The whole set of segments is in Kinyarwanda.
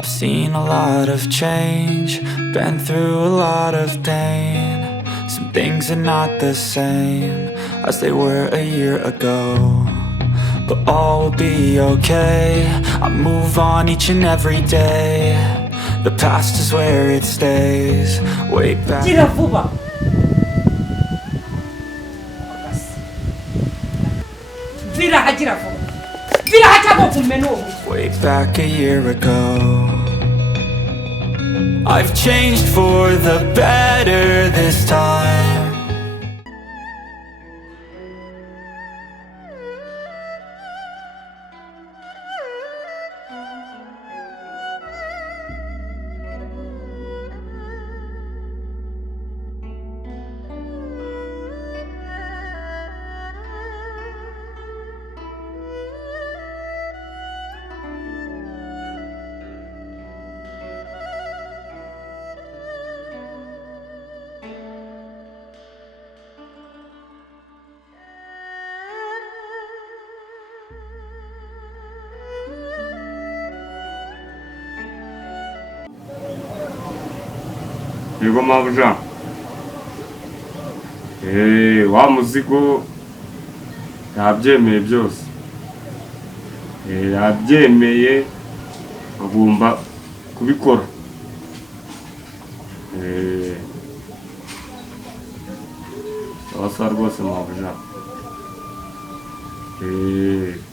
I've seen a lot of change, been through a lot of pain. Some things are not the same as they were a year ago, but all will be okay. I move on each and every day. The past is where it stays, way back. Way back a year ago. I've changed for the better this time. Yego mabuja. Wa muzigo yabyemeye byose. Yabyemeye agomba kubikora. Asa rwose mabuja.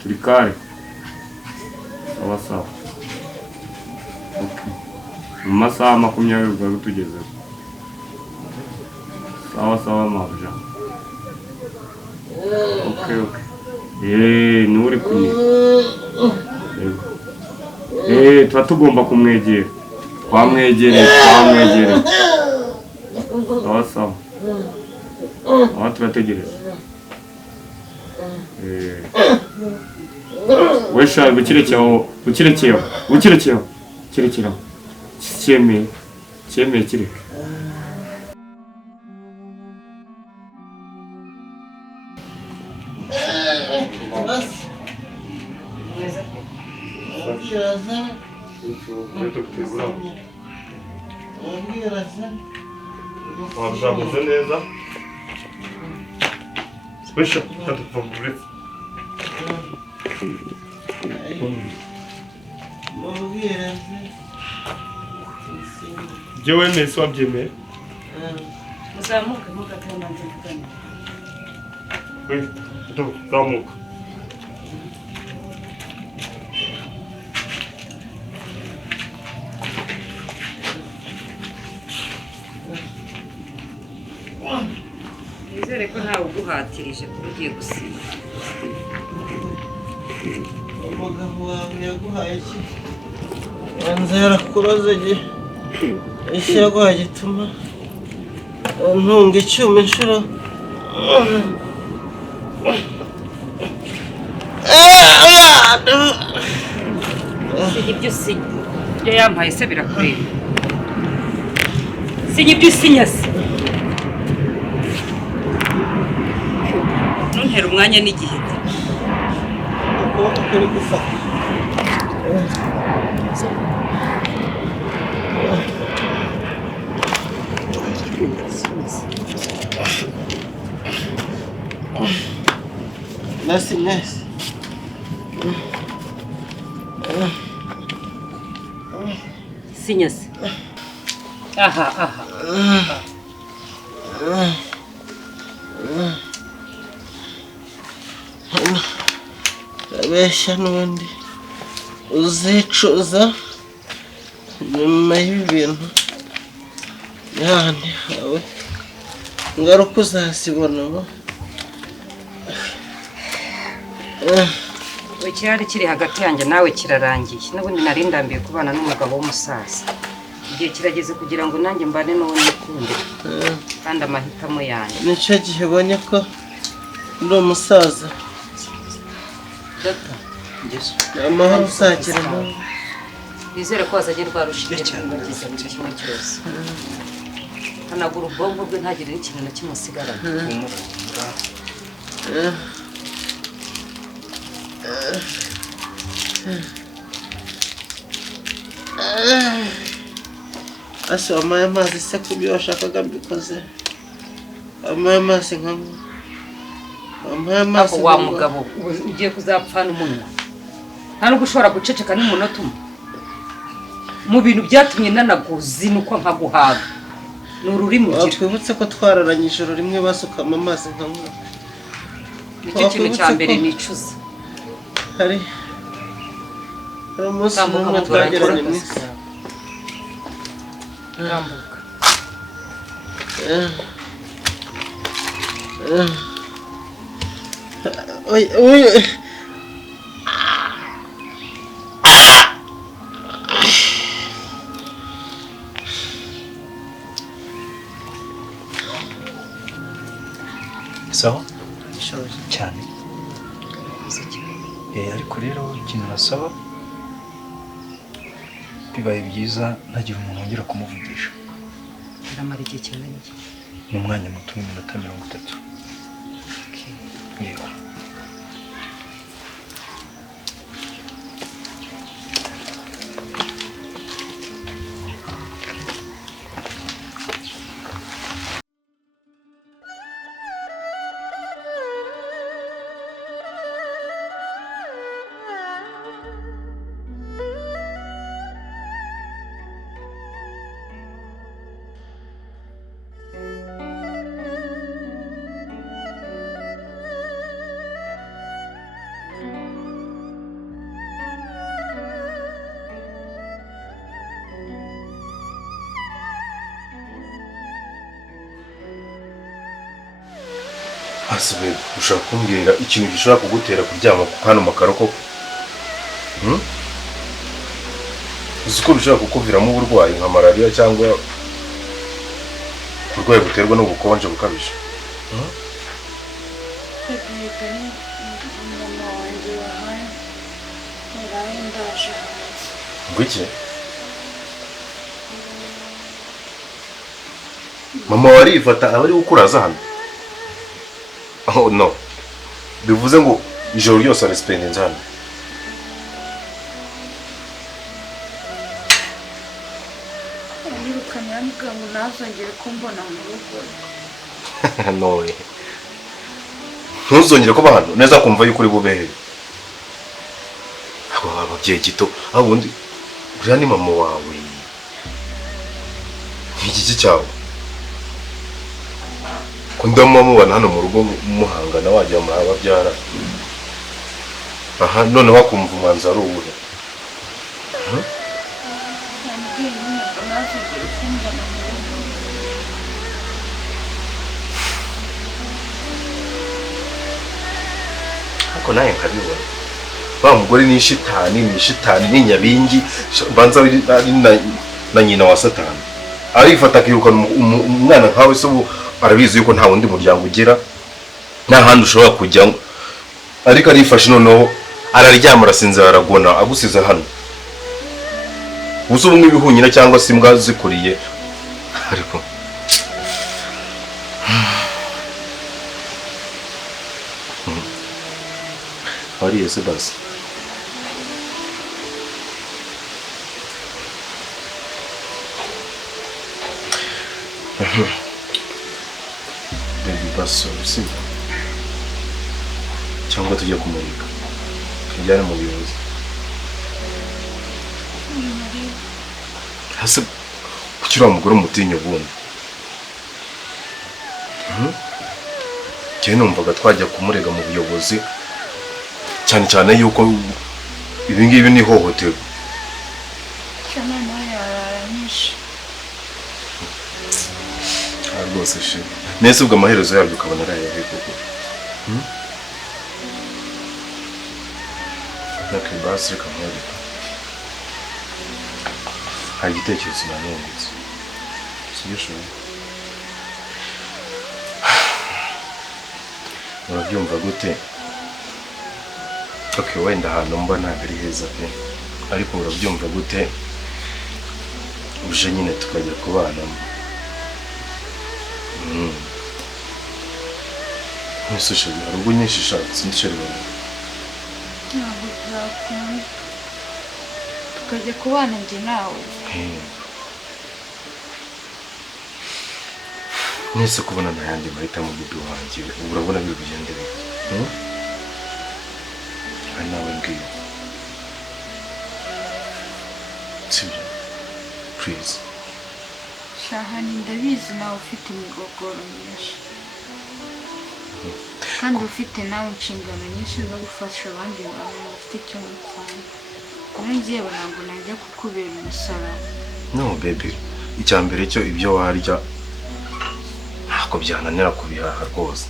Turi kare. Sawa. Okay. Mu masaha 20 ubwo tugeze. Sawa mabuja. Okay. Ni uri kuni. Tuba tugomba kumwegera. Twamwegereye. Sawa. Aho turategereje. Wesha gukirekeho. Cyemeye kireke. Wabuze neza. Special favorite. Jewe nese wabyemeye. Muzamuka mugakanda ndikana. Zamuka. Nizere ko ntawe uguhatirije kuba ugiye gusiba. Umugabo wawe yaguhaye iki? Wanze yarakuroze iki yaguhaye gituma ntunga icyuma inshuro. Ibyo sinya. Ibyo yampaye se birakureba. Sinya ibyo sinya se. Ntuntera umwanya n'igihe. Ukuboko kuri gufata. Nasi. Sinya se. Aha. Abesha n'undi uzicuza nyuma y'ibintu yandi hawe ngaruka uzasibona bo. Icyari kiri hagati yanjye nawe kirarangiye. N'ubundi nari ndambiye kubana n'umugabo w'umusaza. Igihe kirageze kugira ngo nanjye mbane n'uwo n'urukundo. Kandi amahitamo yanjye. Nicyo gihe ubonye ko ndi umusaza. Data. Amahoro usakira nawe. Nizere ko wazajya rwarushiye cyane kimwe cyose. Hanagura ubwonko bwe ntagire n'ikintu na kimwe asigarana. ase wamaye amazi se kubyo washakaga mbikoze. Wamaye amazi nkamwe. Wamaye amazi. Ako wa mugabo ugiye kuzapfana umunwa. Nta no gushobora guceceka n'umunota umwe. Mu bintu byatumye nanaguzi nuko nkaguhaga. N'ururimi ugira. Twibutse ko twararanye ijoro rimwe basukama amazi nkamwe. Nicyo kintu cya mbere nicuza. Hari umunsi umwe twageranye mwese. Rambuka. Oy. Sawa? Cyane. Ariko rero ikintu nasaba bibaye byiza ntagira umuntu wongera kumuvugisha. Biramara igihe cyane iki? Mu mwanya muto w'iminota 30. Yego. Asibe ushaka kumbwira ikintu gishobora kugutera kuryama hano makaro ko uziko bishobora kukuviramo uburwayi nka malaria cyangwa urwaye buterwa n'ubukonje bukabije. Ngwiki mama warifata abari gukuraza hano. Oh no. Bivuze ngo ijoro ryose arespendinze hano. Nirukanye ambwa ngo nazongere kumbona mu rugo. No. Ntuzongere kuba hano neza kumva yuko uri bubehe. Abo ababyeyi gito abundi uriya ni mama wawe. Iki cyawe. Kundamo mubana hano mu rugo muhangana wajya muri ababyara. Aha none wakumva umwanzuro uwuhe? Ako naye nkabibona. Ba mugore ni shitani ni nyabingi banza ari na nyina wa Satani. Arifata kirukana umwana nkawe se arabizi yuko nta wundi muryango ugira nta handi ushobora kujya ariko arifashe noneho araryama arasinzira aragona agusize hano ubu umwe bihunyira cyangwa se imbwa zikuriye ariko ariye se basi baso si cyangwa tujye kumurika tujyane mu buyobozi hase kukira umugore umutinyo bundi cyane numvaga twajya kumurega mu buyobozi cyane yuko ibingibi ni hohoterwa cyane nawe yararanyishe rwose shi nese ubwo amaherezo yabyo ukabona arayahe koko nakibasi kamwe hari igitekerezo nanongetse sibyo urabyumva gute okay wenda hano mba ntabwo ari heza pe ariko urabyumva gute uje nyine tukajya kubana Nisushye harubwo nyinshi shatse ndisheri bana ntabwo byakunda tukajya kubana njye nawe. Nese kubona nayandi mahitamo bibi wanjye urabona biri kugenda bite? Ari nawe ngiye. Sibyo. Please. Shahani ndabizi nawe ufite imigogoro myinshi. Kandi ufite nawe inshingano nyinshi zo gufasha abandi bantu bafite icyo mupfana. Ngiye ntabwo najya kukubera umusaraba. No baby, icyambere cyo ibyo warya ntako byananira kubihaha rwose.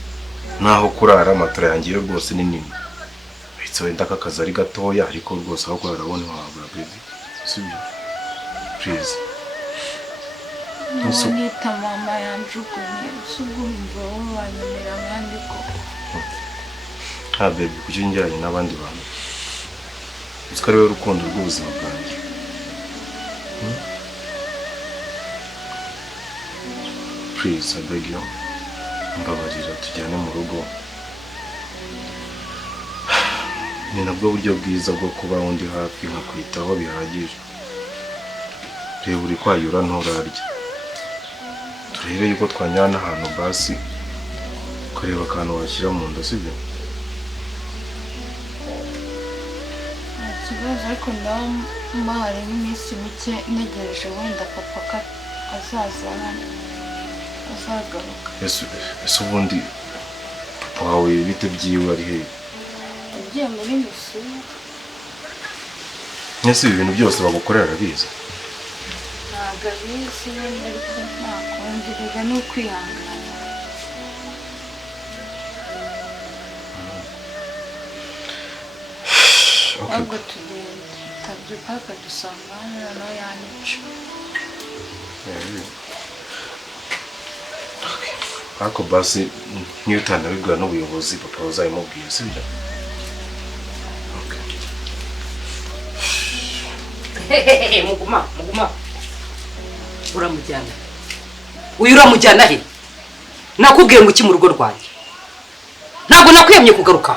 Naho kurara matora yangiye rwose ni nini. Bitse wenda kakaza ari gatoya ariko rwose aho kurarabone wabura baby. Sibyo. Please. Nita mama yanjugunye usugumva wanyemera mwandi ko. Baby kujingeranye n'abandi bantu. Uskari urukundo rw'ubuzima bwanjye. Please, I beg you. Mbabarira tujyane mu rugo. Ni nabwo buryo bwiza bwo kuba undi hafi nkakwitaho bihagije. Reba uri kwayura nturarya. Turebe yuko twanyana ahantu basi. Kureba akantu washyira mu nda sibyo? Kibazo ariko ndamahari n'iminsi mike ntegereje wenda papa azagaruka. Ese ubundi papa wawe bite byiwe ari he? Ugiye muri misi. Ese ibintu byose bagukorera arabizi? Ntabwo abizi ariko ntakongerera no kwihangana. Ahubwo tugenda dusangana no yanyica. Ako basi niyo utanabibwira n'ubuyobozi papa uzabimubwira sibyo? Muguma. Uramujyana. Uyu uramujyana he? Nakubwiye ngo iki mu rugo rwanjye. Ntabwo nakwiyemye kugaruka.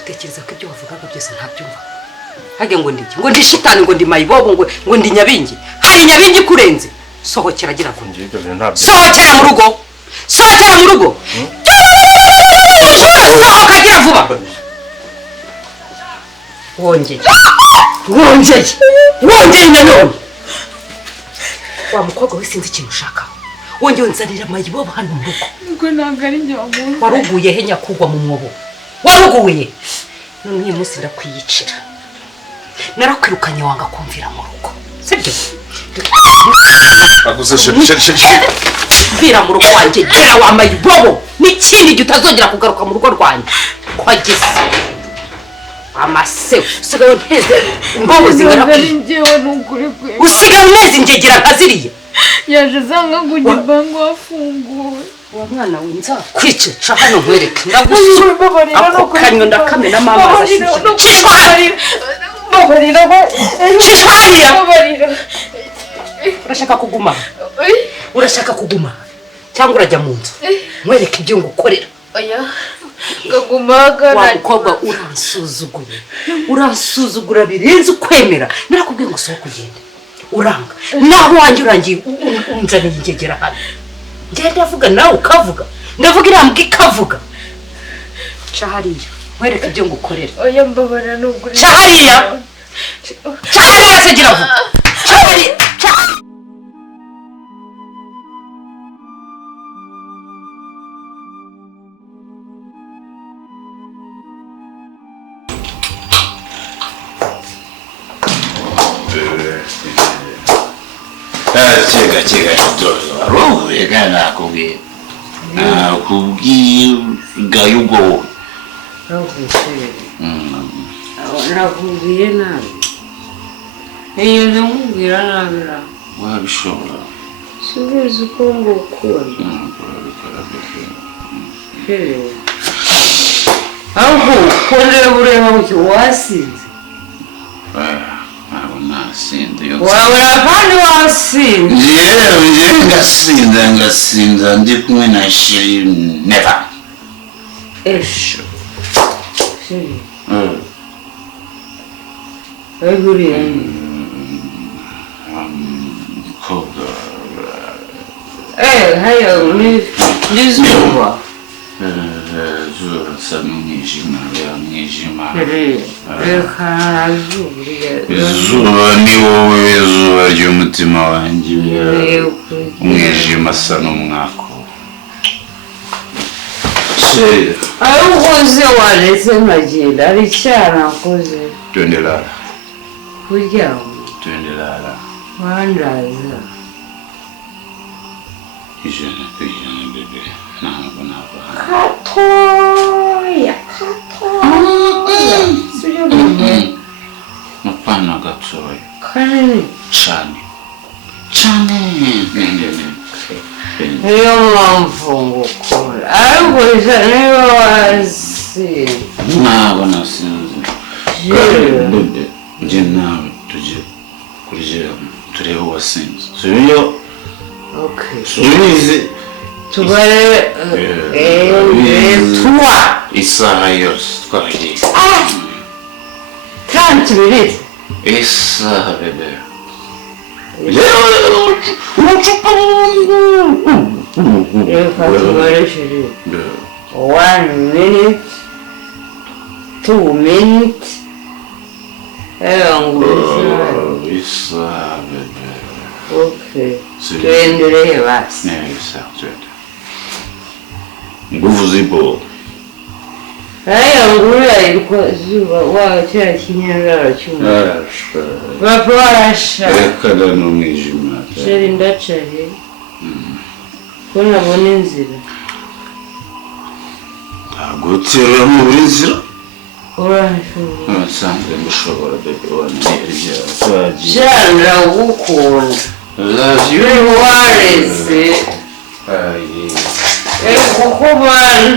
Utekereza ko ibyo wavugaga byose ntabyumva. Hage ngo ndiki? Ngo ndi shitani ngo ndi mayibobo ngo ndi nyabingi. Hari nyabingi kurenze. Sohokera gira ngo ngiye ibyo ntabyo. Sohokera mu rugo. Sohokera mu rugo. Sohoka gira vuba. Wongeye nanone. Wa mukobwa we sinzi ikintu ushaka. Wongeye unzanira mayibobo hano mu rugo. Ngo ntabwo ari njye wamuntu. Waruguye he nyakugwa mu mwobo? Waruguye. None uyu munsi ndakwiyicira. Narakwirukanye wanga kumvira mu rugo. Sibyo? Aguze Vira mu rugo wanjye gera wa mayibobo. N'ikindi gihe utazongera kugaruka mu rugo rwanjye. Kwageze. Amase usigaye nteze imbobo zingana kuri njyewe n'ukuri kwe. Usigaye uneze ingegera nkaziriye. Yaje zanga kujya bango wafunguwe. Wa mwana winza kwiceca hano nkwereke ndagusura. Ako kanyo ndakamena mama azashusha. Babarira ba. Babarira. Urashaka kuguma? Urashaka kuguma? Cyangwa urajya mu nzu? Nkwereke ibyo ngukorera. Oya. Gagumaga wa mukobwa uransuzugura birenze ukwemera. Narakubwiye ngo sohoka ugende. Uranga. Naho wanjye urangiye unzaniye ingegera hano. Ngende avuga nawe ukavuga. Ndavuga irambwa ikavuga. Cahariya. Nkwereke ibyo ngukorera. Oya mbabara n'uguri. Cahariya. Cahariya se gira vuga. Cahariya. Chega todo. Roho yegana kubwi. Kubwi gayugo. Nakubwiye nabi. Ndamubwira nabi. Wabishobora. Subiza uko ngo ukunda. Aho kondera bureba ngo wasinze. Wabura kandi wasinze. Yewe ngasinda ndi kumwe na shiri never. Esho. Shiri. Yaguriye. Koga. Hayo ni ZUBA. ZUBA sa n'umwijima ya mwijima. Reka zuburiye. ZUBA ni wowe zuba ry'umutima wanjye. Umwijima sa n'umwako. Arukoze waretse nkagenda ari cyana akoze. Twendelala. Kuryaho. Twendelala. Wandaza. Ijana bebe. Ntabwo. Katoya. Sibyo bebe. Mapana gatoya. Kanini. Cyane. Niyo mpamvu ngukora. Ariko niba wazi. Ntabwo nasinze. Bebe. Njye nawe tujye kurya turebe uwasinze. Sibyo? Okay. Subize. Tubare. Tuwa. Isaha yose twagiye. 30 minutes. Isaha bebe. Ucupa. Reka tubare shiri. 1 minute. 2 minutes. Isaha bebe. Okay. Tuendelee basi. Neza, twende. Nguvu zipo. Haya ngura ilikuwa ZUBA wa kila kinyangara cyuma. Baporasha. Kada no mwijima. Sheri ndacari. Kuna bona inzira. Agutira mu burinzira. Urashobora. Sanze ndashobora bebe wanirya. Twagiye. Jana gukunda. Lazio warese. Aye. Kukubana.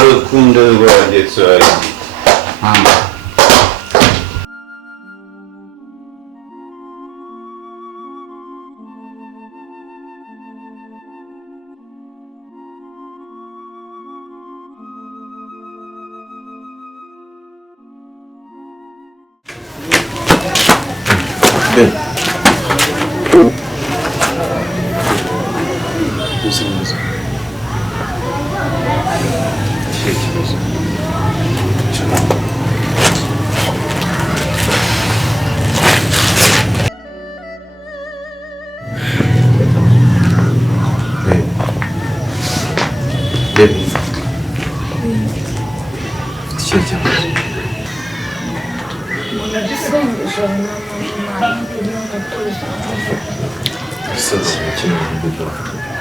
Urukundo rwanjye twari. Baby. Ikibazo.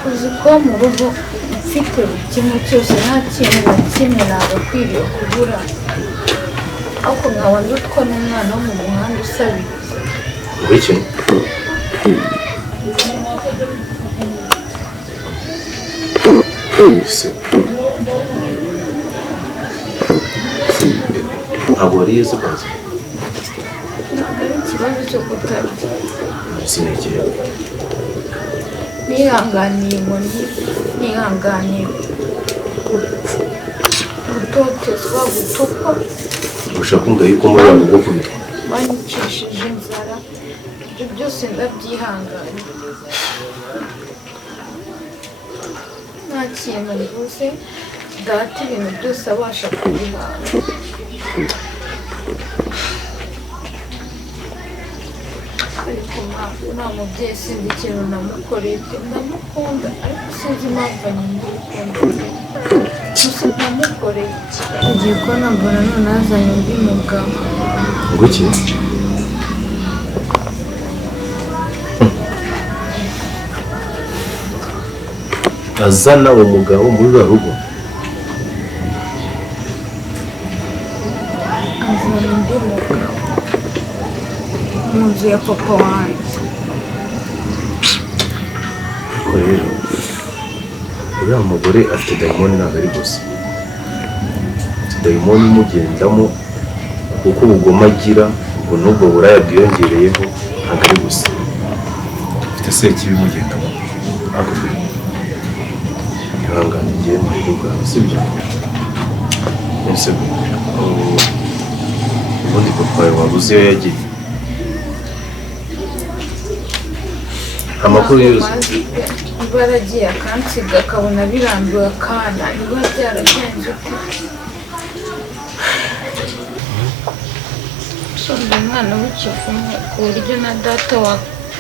uzi ko mu rugo mfite kimwe cyose nta kintu na kimwe nagakwiriye kubura ariko nkaba ndutwa n'umwana wo mu muhanda usabiriza Wiki. Ntabwo wariye se kwanza? ntabwo ari ikibazo cyo kutarya Sinigera. nihanganiye inkoni nihanganiye gutotezwa gutukwa Ushaka kumbwira yuko muri abo bwo kubita? banyicishije inzara ibyo byose ndabyihanganye nta kintu mvuze data ibintu byose abasha kubihanga ariko ntabwo nta mubyeyi sinzi ikintu namukoreye ndamukunda ariko sinzi impamvu anyumva urukundo gusa namukoreye ugiye kubona mbona none azanye undi mugabo Wiki. Azana umugabo muri rwa rugo. azana undi mugabo mu nzu ya papa wanjye Ariko rero uriya mugore afite dayimoni ntabwo ari gusa. Afite dayimoni imugendamo kuko ubugome agira ubwo n'ubwo buraya bwiyongereyeho ntabwo ari gusa. Afite sekibi imugendamo. Ariko ihangane ngiye mu rugo bwawe sibyo? Ese ubundi papa wawe waba uzi iyo yagiye? amakuru yose baragiye akansiga akabona birambiwe akana niba byaragenze uko songa umwana w'ikivume ku buryo na data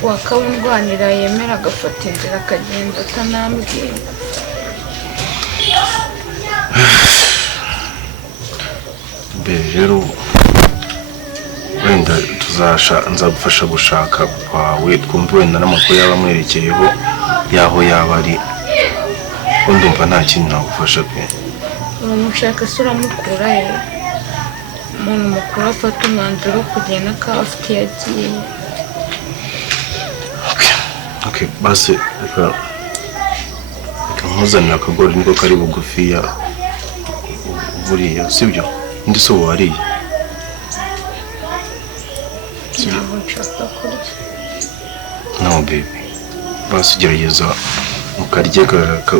wakabundwanira yemera agafata inzira akagenda atanambwiye. rero wenda nzagufasha gushaka kwawe twumve wenda n'amakuru yaba amwerekeyeho yaho yaba ari ndumva nta kintu nagufasha pe. Uramushaka se uramukura he? Umuntu mukuru afata umwanzuro wo kugenda akaba afite yagiye. Okay, basi reka nkuzanira akagori niko kari bugufiya buriya sibyo ndi so wariye Ntabwo nshaka kurya. No baby, basi gerageza ukarye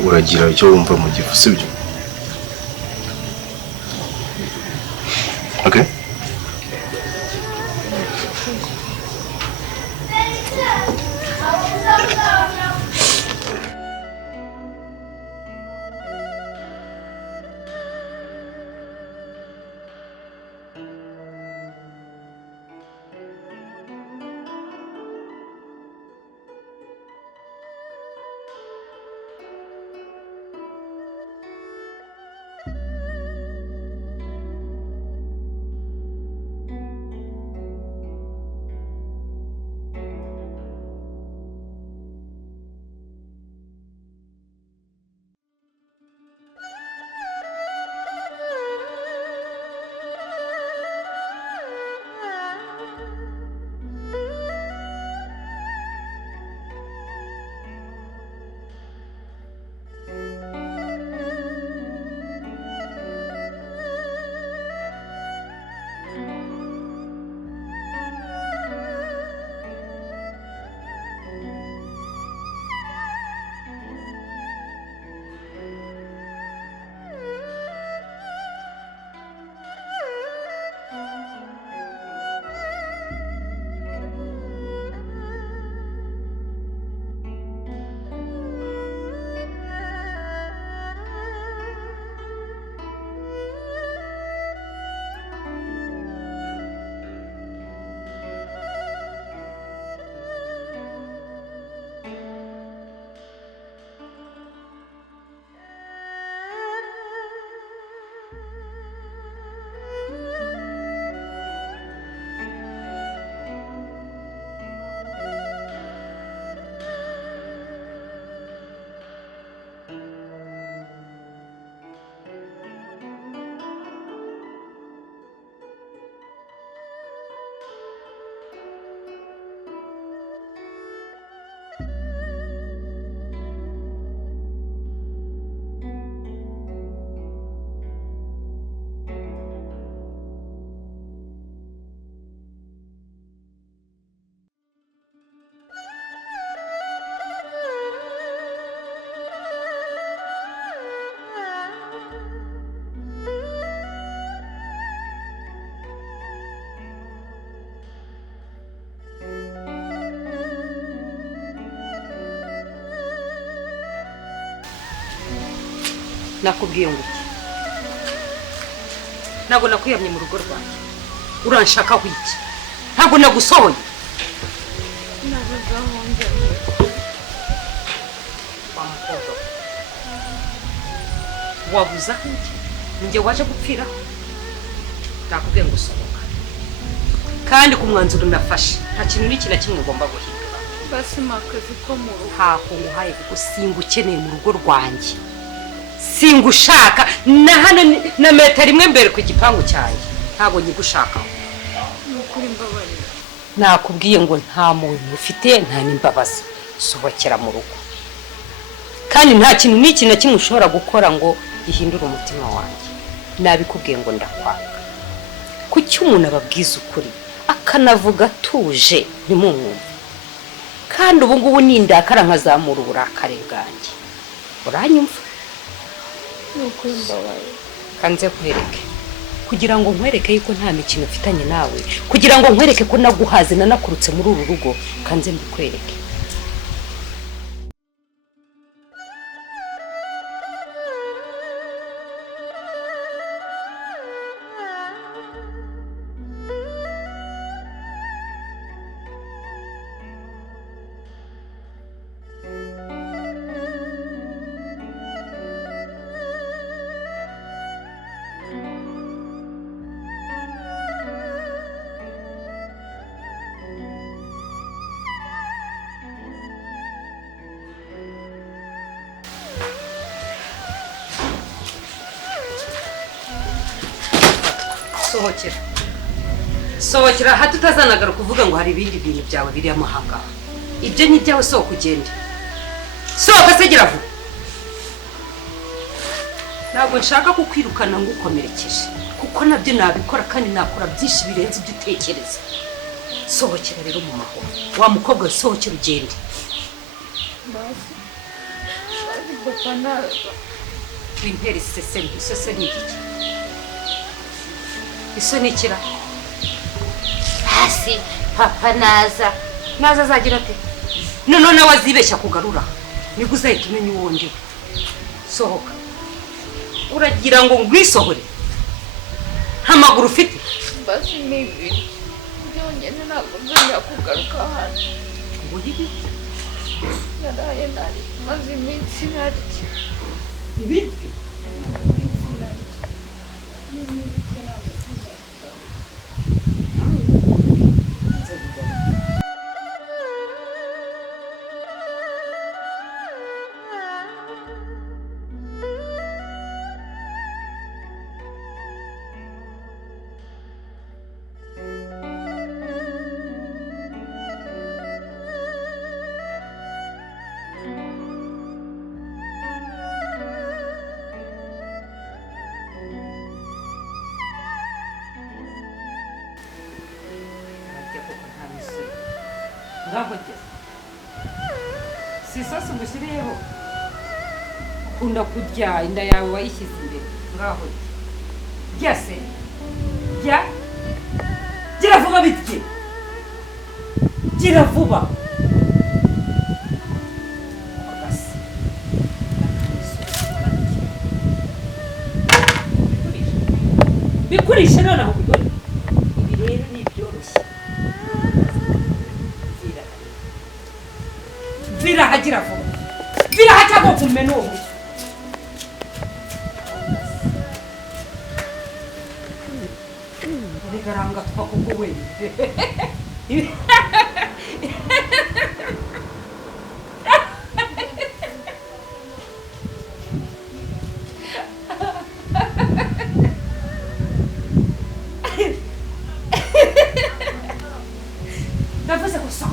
uragira icyo wumva mu gifu sibyo. Okay? Nakubwiye ngo ntabwo nakuyamye mu rugo rwanjye uranshaka wiki ntabwo nagusohoye wabuza njye waje gupfira nakubwiye ngo sohoka kandi ku mwanzuro nafashe nta kintu n'iki na kimwe ugomba guhindura basi makazi ko mu rugo ntabwo nguhaye kuko singukeneye mu rugo rwanjye singushaka na hano na metero imwe mbere ku gipangu cyanjye ntabwo nyigushakaho nukuri mbabarira nakubwiye ngo nta muntu ufite nta n'imbabazi sobokera mu rugo kandi nta kintu n'iki na kimwe ushobora gukora ngo gihindure umutima wanjye nabikubwiye ngo ndakwanga kuki umuntu ababwiza ukuri akanavuga atuje ntimumwumve kandi ubu ngubu nindakara nkazamura uburakare bwanjye uranyumva nukuri mbabarira kanze kwereke kugira ngo nkwereke yuko nta mikino ufitanye nawe kugira ngo nkwereke ko naguhaze nanakurutse muri uru rugo kanze mbikwereke sohokera sohokera hato utazanagara kuvuga ngo hari ibindi bintu byawe biri amahanga ibyo ni byawe sohoka ugende sohoka segera vuba ntabwo nshaka kukwirukana ngo ukomerekeje kuko nabyo nabikora kandi nakora byinshi birenze ibyo utekereza sohokera rero mu mahoro wa mukobwa sohokera ugende papa naza wintera isesemi isose ni iki iso ni ikira hasi papa naza azagira ate none wazibeshya kugarura nibwo uzahita umenya uwo ndiwe sohoka uragira ngo ngwisohore nta maguru ufite basi ni ibintu byonyine ntabwo nzongera kugaruka hano ngo ibi naraye nari maze iminsi narya ibiryo ngaho si isosi ngushyiriyeho ukunda kurya inda yawe wayishyize imbere ngaho rya se rya gira vuba bitye gira vuba bikurishe noneho kugore ibi rero ni ibyoroshye virahagira vuba virahaca ngo kumena uwo buryo bigaranga twakuko wewe ndavuze gusa